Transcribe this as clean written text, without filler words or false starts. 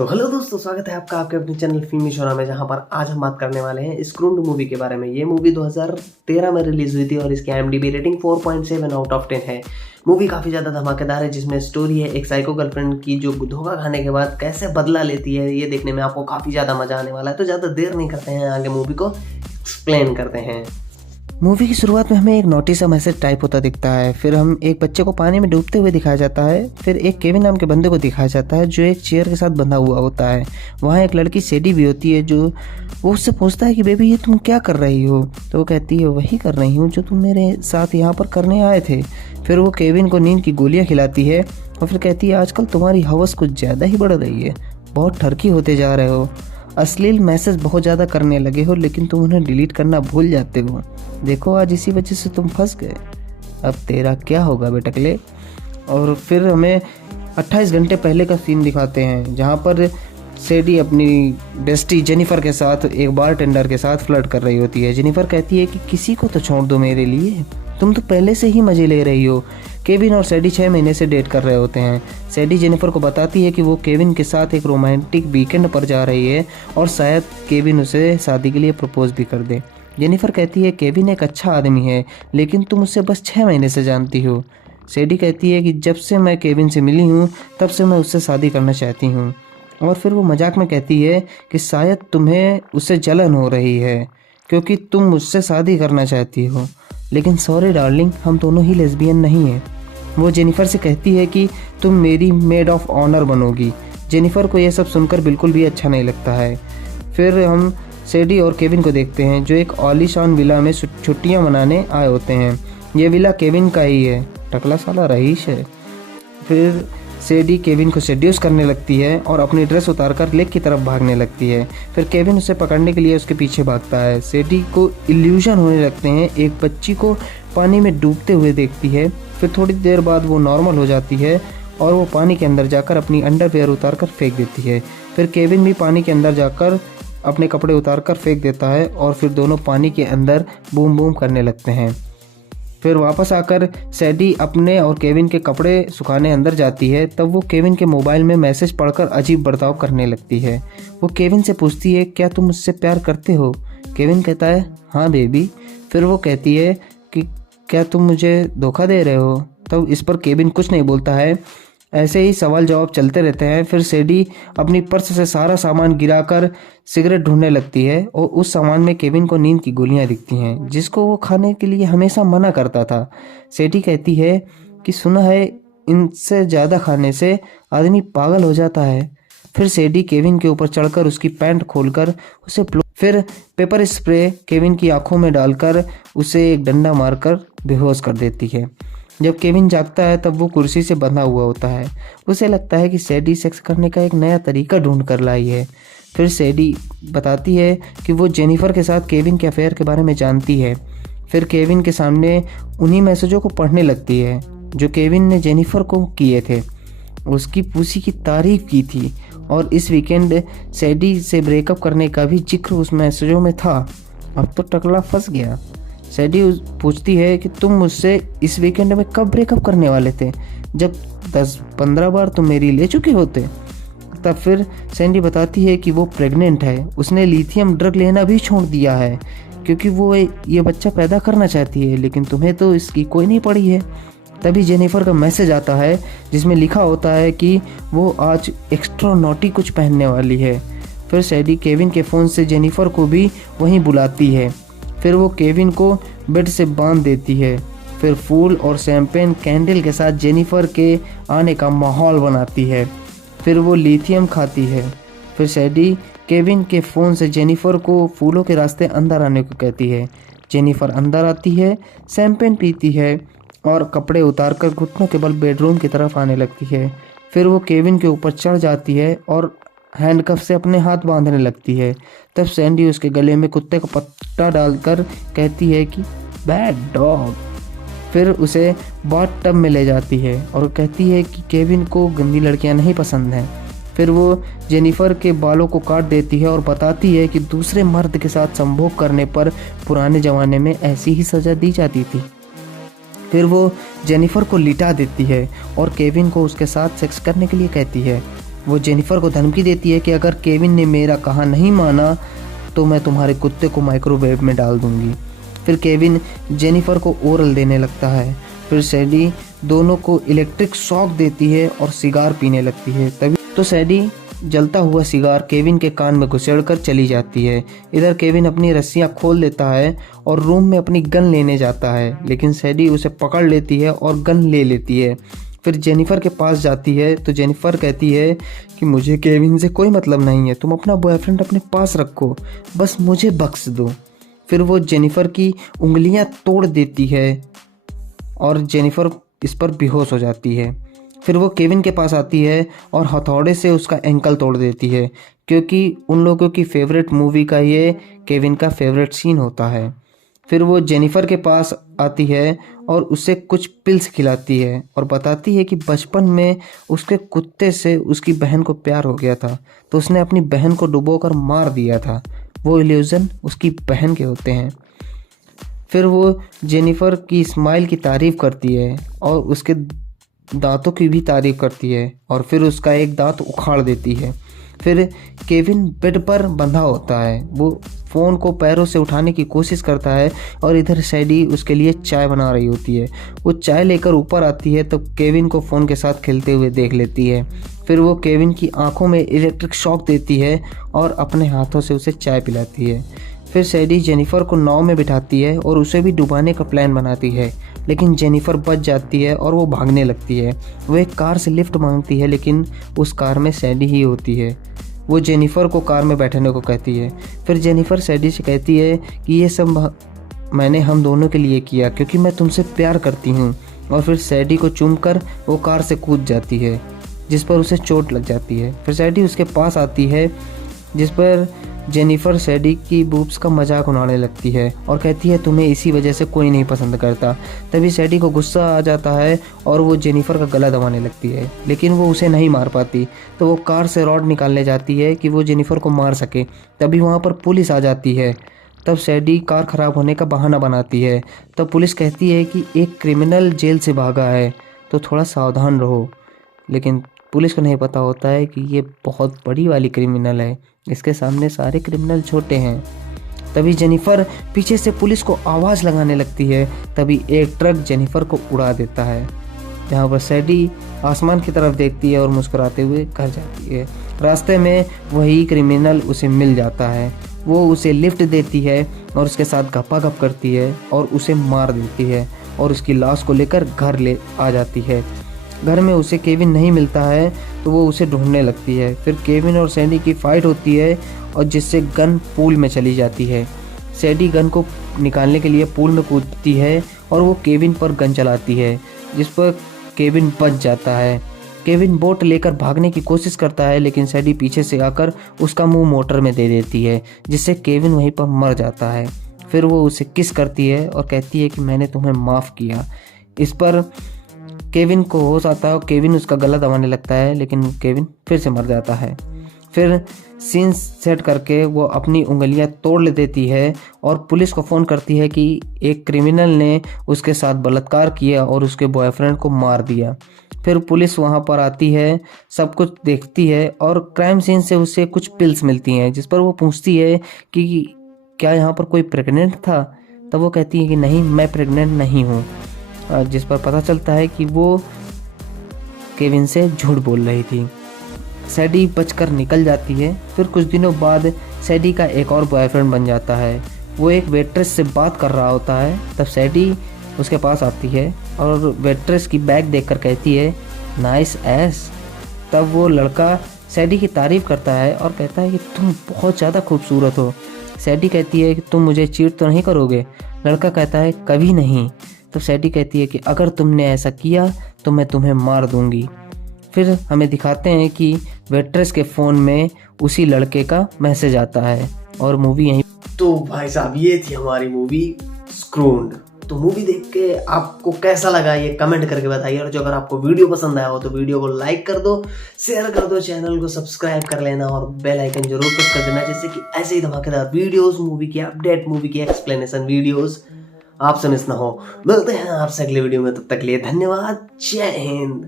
तो हेलो दोस्तों, स्वागत है आपका आपके अपने चैनल फिल्मी शोरा में, जहां पर आज हम बात करने वाले हैं स्क्रूड मूवी के बारे में। ये मूवी 2013 में रिलीज हुई थी और इसकी IMDb रेटिंग 4.7 आउट ऑफ 10 है। मूवी काफ़ी ज़्यादा धमाकेदार है, जिसमें स्टोरी है एक साइको गर्लफ्रेंड की जो धोखा खाने के बाद कैसे बदला लेती है। ये देखने में आपको काफ़ी ज़्यादा मजा आने वाला है। तो ज़्यादा देर नहीं करते हैं, आगे मूवी को एक्सप्लेन करते हैं। मूवी की शुरुआत में हमें एक नोटिस या मैसेज टाइप होता दिखता है। फिर हम एक बच्चे को पानी में डूबते हुए दिखाया जाता है। फिर एक केविन नाम के बंदे को दिखाया जाता है जो एक चेयर के साथ बंधा हुआ होता है। वहाँ एक लड़की सेडी भी होती है जो वो उससे पूछता है कि बेबी ये तुम क्या कर रही हो। तो वो कहती है वही कर रही हूँ जो तुम मेरे साथ यहाँ पर करने आए थे। फिर वो केविन को नींद की गोलियाँ खिलाती है और फिर कहती है आजकल तुम्हारी हवस कुछ ज़्यादा ही बढ़ रही है, बहुत ठरकी होते जा रहे हो, अश्लील मैसेज बहुत ज़्यादा करने लगे हो लेकिन तुम उन्हें डिलीट करना भूल जाते हो। देखो आज इसी वजह से तुम फंस गए, अब तेरा क्या होगा बेटकले। और फिर हमें 28 घंटे पहले का सीन दिखाते हैं जहाँ पर सेडी अपनी बेस्टी जेनिफर के साथ एक बारटेंडर के साथ फ्लर्ट कर रही होती है। जेनिफर कहती है कि किसी को तो छोड़ दो मेरे लिए, तुम तो पहले से ही मज़े ले रही हो। केविन और सेडी 6 महीने से डेट कर रहे होते हैं। सेडी जेनिफर को बताती है कि वो केविन के साथ एक रोमांटिक वीकेंड पर जा रही है और शायद केविन उसे शादी के लिए प्रपोज भी कर दे। जेनिफर कहती है केविन एक अच्छा आदमी है लेकिन तुम उसे बस 6 महीने से जानती हो। सेडी कहती है कि जब से मैं केविन से मिली हूँ तब से मैं उससे शादी करना चाहती हूँ। और फिर वो मजाक में कहती है कि शायद तुम्हें उससे जलन हो रही है क्योंकि तुम मुझसे शादी करना चाहती हो, लेकिन सॉरी डार्लिंग, हम दोनों ही लेस्बियन नहीं हैं। वो जेनिफर से कहती है कि तुम मेरी मेड ऑफ ऑनर बनोगी। जेनिफर को यह सब सुनकर बिल्कुल भी अच्छा नहीं लगता है। फिर हम सेडी और केविन को देखते हैं जो एक आलीशान विला में छुट्टियां मनाने आए होते हैं। ये विला केविन का ही है, टकला साला रईस है। फिर सेडी केविन को सेड्यूस करने लगती है और अपनी ड्रेस उतारकर लेक की तरफ भागने लगती है। फिर केविन उसे पकड़ने के लिए उसके पीछे भागता है। सेडी को इल्यूजन होने लगते हैं, एक बच्ची को पानी में डूबते हुए देखती है। फिर थोड़ी देर बाद वो नॉर्मल हो जाती है और वो पानी के अंदर जाकर अपनी अंडरवेयर उतारकर फेंक देती है। फिर केविन भी पानी के अंदर जाकर अपने कपड़े उतारकर फेंक देता है और फिर दोनों पानी के अंदर बूम बूम करने लगते हैं। फिर वापस आकर सेडी अपने और केविन के कपड़े सुखाने अंदर जाती है। तब वो केविन के मोबाइल में मैसेज पढ़कर अजीब बर्ताव करने लगती है। वो केविन से पूछती है क्या तुम मुझसे प्यार करते हो। केविन कहता है हाँ बेबी। फिर वो कहती है कि क्या तुम मुझे धोखा दे रहे हो। तब इस पर केविन कुछ नहीं बोलता है। ऐसे ही सवाल जवाब चलते रहते हैं। फिर सेडी अपनी पर्स से सारा सामान गिराकर सिगरेट ढूंढने लगती है और उस सामान में केविन को नींद की गोलियां दिखती हैं जिसको वो खाने के लिए हमेशा मना करता था। सेडी कहती है कि सुना है इनसे ज़्यादा खाने से आदमी पागल हो जाता है। फिर सेडी केविन के ऊपर चढ़कर उसकी पैंट खोलकर उसे फिर पेपर स्प्रे केविन की आंखों में डालकर उसे एक डंडा मारकर बेहोश कर देती है। जब केविन जागता है तब वो कुर्सी से बंधा हुआ होता है। उसे लगता है कि सेडी सेक्स करने का एक नया तरीका ढूंढ कर लाई है। फिर सेडी बताती है कि वो जेनिफर के साथ केविन के अफेयर के बारे में जानती है। फिर केविन के सामने उन्हीं मैसेजों को पढ़ने लगती है जो केविन ने जेनिफर को किए थे, उसकी पूसी की तारीफ की थी और इस वीकेंड सेडी से ब्रेकअप करने का भी जिक्र उस मैसेजों में था। अब तो टकला फंस गया। सेडी पूछती है कि तुम मुझसे इस वीकेंड में कब ब्रेकअप करने वाले थे, जब 10-15 बार तुम मेरी ले चुके होते। तब फिर सैंडी बताती है कि वो प्रेग्नेंट है, उसने लिथियम ड्रग लेना भी छोड़ दिया है क्योंकि वो ये बच्चा पैदा करना चाहती है, लेकिन तुम्हें तो इसकी कोई नहीं पड़ी है। तभी जेनिफर का मैसेज आता है जिसमें लिखा होता है कि वो आज एक्स्ट्रा नॉटी कुछ पहनने वाली है। फिर सैडी केविन के फ़ोन से जेनिफर को भी वहीं बुलाती है। फिर वो केविन को बेड से बांध देती है। फिर फूल और शैम्पेन कैंडल के साथ जेनिफर के आने का माहौल बनाती है। फिर वो लिथियम खाती है। फिर सैडी केविन के फ़ोन से जेनिफर को फूलों के रास्ते अंदर आने को कहती है। जेनिफर अंदर आती है, शैम्पेन पीती है और कपड़े उतारकर घुटनों के बल बेडरूम की तरफ आने लगती है। फिर वो केविन के ऊपर चढ़ जाती है और हैंडकफ से अपने हाथ बांधने लगती है। तब सैंडी उसके गले में कुत्ते का पट्टा डालकर कहती है कि बैड डॉग। फिर उसे बाथ टब में ले जाती है और कहती है कि केविन को गंदी लड़कियां नहीं पसंद हैं। फिर वो जेनिफर के बालों को काट देती है और बताती है कि दूसरे मर्द के साथ संभोग करने पर पुराने ज़माने में ऐसी ही सज़ा दी जाती थी। फिर वो जेनिफर को लिटा देती है और केविन को उसके साथ सेक्स करने के लिए कहती है। वो जेनिफर को धमकी देती है कि अगर केविन ने मेरा कहा नहीं माना तो मैं तुम्हारे कुत्ते को माइक्रोवेव में डाल दूंगी। फिर केविन जेनिफर को ओरल देने लगता है। फिर सैडी दोनों को इलेक्ट्रिक शॉक देती है और सिगार पीने लगती है। तभी तो सैडी जलता हुआ सिगार केविन के कान में घुसेड़कर चली जाती है। इधर केविन अपनी रस्सियां खोल देता है और रूम में अपनी गन लेने जाता है, लेकिन सैडी उसे पकड़ लेती है और गन ले लेती है। फिर जेनिफर के पास जाती है तो जेनिफर कहती है कि मुझे केविन से कोई मतलब नहीं है, तुम अपना बॉयफ्रेंड अपने पास रखो, बस मुझे बख्श दो। फिर वो जेनिफर की उंगलियां तोड़ देती है और जेनिफर इस पर बेहोश हो जाती है। फिर वो केविन के पास आती है और हथौड़े से उसका एंकल तोड़ देती है, क्योंकि उन लोगों की फेवरेट मूवी का ये केविन का फेवरेट सीन होता है। फिर वो जेनिफर के पास आती है और उसे कुछ पिल्स खिलाती है और बताती है कि बचपन में उसके कुत्ते से उसकी बहन को प्यार हो गया था, तो उसने अपनी बहन को डुबोकर मार दिया था। वो इल्यूजन उसकी बहन के होते हैं। फिर वो जेनिफर की स्माइल की तारीफ़ करती है और उसके दांतों की भी तारीफ़ करती है और फिर उसका एक दांत उखाड़ देती है। फिर केविन बेड पर बंधा होता है, वो फ़ोन को पैरों से उठाने की कोशिश करता है और इधर सैडी उसके लिए चाय बना रही होती है। वो चाय लेकर ऊपर आती है तो केविन को फ़ोन के साथ खेलते हुए देख लेती है। फिर वो केविन की आंखों में इलेक्ट्रिक शॉक देती है और अपने हाथों से उसे चाय पिलाती है। फिर सैडी जेनिफर को नाव में बिठाती है और उसे भी डुबाने का प्लान बनाती है, लेकिन जेनिफर बच जाती है और वो भागने लगती है। वो एक कार से लिफ्ट मांगती है, लेकिन उस कार में सैडी ही होती है। वो जेनिफर को कार में बैठने को कहती है। फिर जेनिफर सैडी से कहती है कि ये सब मैंने हम दोनों के लिए किया क्योंकि मैं तुमसे प्यार करती हूँ। और फिर सैडी को चूमकर वो कार से कूद जाती है, जिस पर उसे चोट लग जाती है। फिर सैडी उसके पास आती है, जिस पर जेनिफर सैडी की बूब्स का मजाक उड़ाने लगती है और कहती है तुम्हें इसी वजह से कोई नहीं पसंद करता। तभी सैडी को गुस्सा आ जाता है और वो जेनिफर का गला दबाने लगती है, लेकिन वो उसे नहीं मार पाती। तो वो कार से रॉड निकालने जाती है कि वो जेनिफर को मार सके। तभी वहाँ पर पुलिस आ जाती है। तब सैडी कार खराब होने का बहाना बनाती है। तब पुलिस कहती है कि एक क्रिमिनल जेल से भागा है, तो थोड़ा सावधान रहो। लेकिन पुलिस को नहीं पता होता है कि ये बहुत बड़ी वाली क्रिमिनल है, इसके सामने सारे क्रिमिनल छोटे हैं। तभी जेनिफर पीछे से पुलिस को आवाज़ लगाने लगती है। तभी एक ट्रक जेनिफर को उड़ा देता है, जहाँ पर सैडी आसमान की तरफ देखती है और मुस्कुराते हुए घर जाती है। रास्ते में वही क्रिमिनल उसे मिल जाता है। वो उसे लिफ्ट देती है और उसके साथ गपागप करती है और उसे मार देती है और उसकी लाश को लेकर घर ले आ जाती है। घर में उसे केविन नहीं मिलता है तो वो उसे ढूंढने लगती है। फिर केविन और सैडी की फाइट होती है और जिससे गन पूल में चली जाती है। सैडी गन को निकालने के लिए पूल में कूदती है और वो केविन पर गन चलाती है, जिस पर केविन बच जाता है। केविन बोट लेकर भागने की कोशिश करता है, लेकिन सैडी पीछे से आकर उसका मुंह मोटर में दे देती है, जिससे केविन वहीं पर मर जाता है। फिर वो उसे किस करती है और कहती है कि मैंने तुम्हें माफ़ किया। इस पर केविन को होश आता है और केविन उसका गला दबाने लगता है, लेकिन केविन फिर से मर जाता है। फिर सीन सेट करके वो अपनी उंगलियां तोड़ ले देती है और पुलिस को फ़ोन करती है कि एक क्रिमिनल ने उसके साथ बलात्कार किया और उसके बॉयफ्रेंड को मार दिया। फिर पुलिस वहाँ पर आती है, सब कुछ देखती है और क्राइम सीन से उसे कुछ पिल्स मिलती हैं, जिस पर वो पूछती है कि क्या यहाँ पर कोई प्रेग्नेंट था। तब वो कहती है कि नहीं, मैं प्रेग्नेंट नहीं हूँ, जिस पर पता चलता है कि वो केविन से झूठ बोल रही थी। सैडी बचकर निकल जाती है। फिर कुछ दिनों बाद सैडी का एक और बॉयफ्रेंड बन जाता है। वो एक वेट्रेस से बात कर रहा होता है। तब सैडी उसके पास आती है और वेट्रेस की बैग देखकर कहती है नाइस एस। तब वो लड़का सैडी की तारीफ़ करता है और कहता है कि तुम बहुत ज़्यादा खूबसूरत हो। सैडी कहती है कि तुम मुझे चीट तो नहीं करोगे। लड़का कहता है कभी नहीं। तो सैडी कहती है कि अगर तुमने ऐसा किया तो मैं तुम्हें मार दूंगी। फिर हमें दिखाते हैं कि वेट्रेस के फ़ोन में उसी लड़के का मैसेज आता है और मूवी यहीं। तो भाई साहब, ये थी हमारी मूवी स्क्रून्ड। तो मूवी देख के आपको कैसा लगा ये कमेंट करके बताइए, और जो अगर आपको वीडियो पसंद आया हो तो वीडियो को लाइक कर दो, शेयर कर दो, चैनल को सब्सक्राइब कर लेना और बेल आइकन जरूर प्रेस कर देना, जिससे कि ऐसे ही धमाकेदार वीडियोस, मूवी की अपडेट, मूवी की एक्सप्लेनेशन वीडियोस आपसे मिस ना हो। मिलते हैं आपसे अगले वीडियो में, तब तक के लिए धन्यवाद। जय हिंद।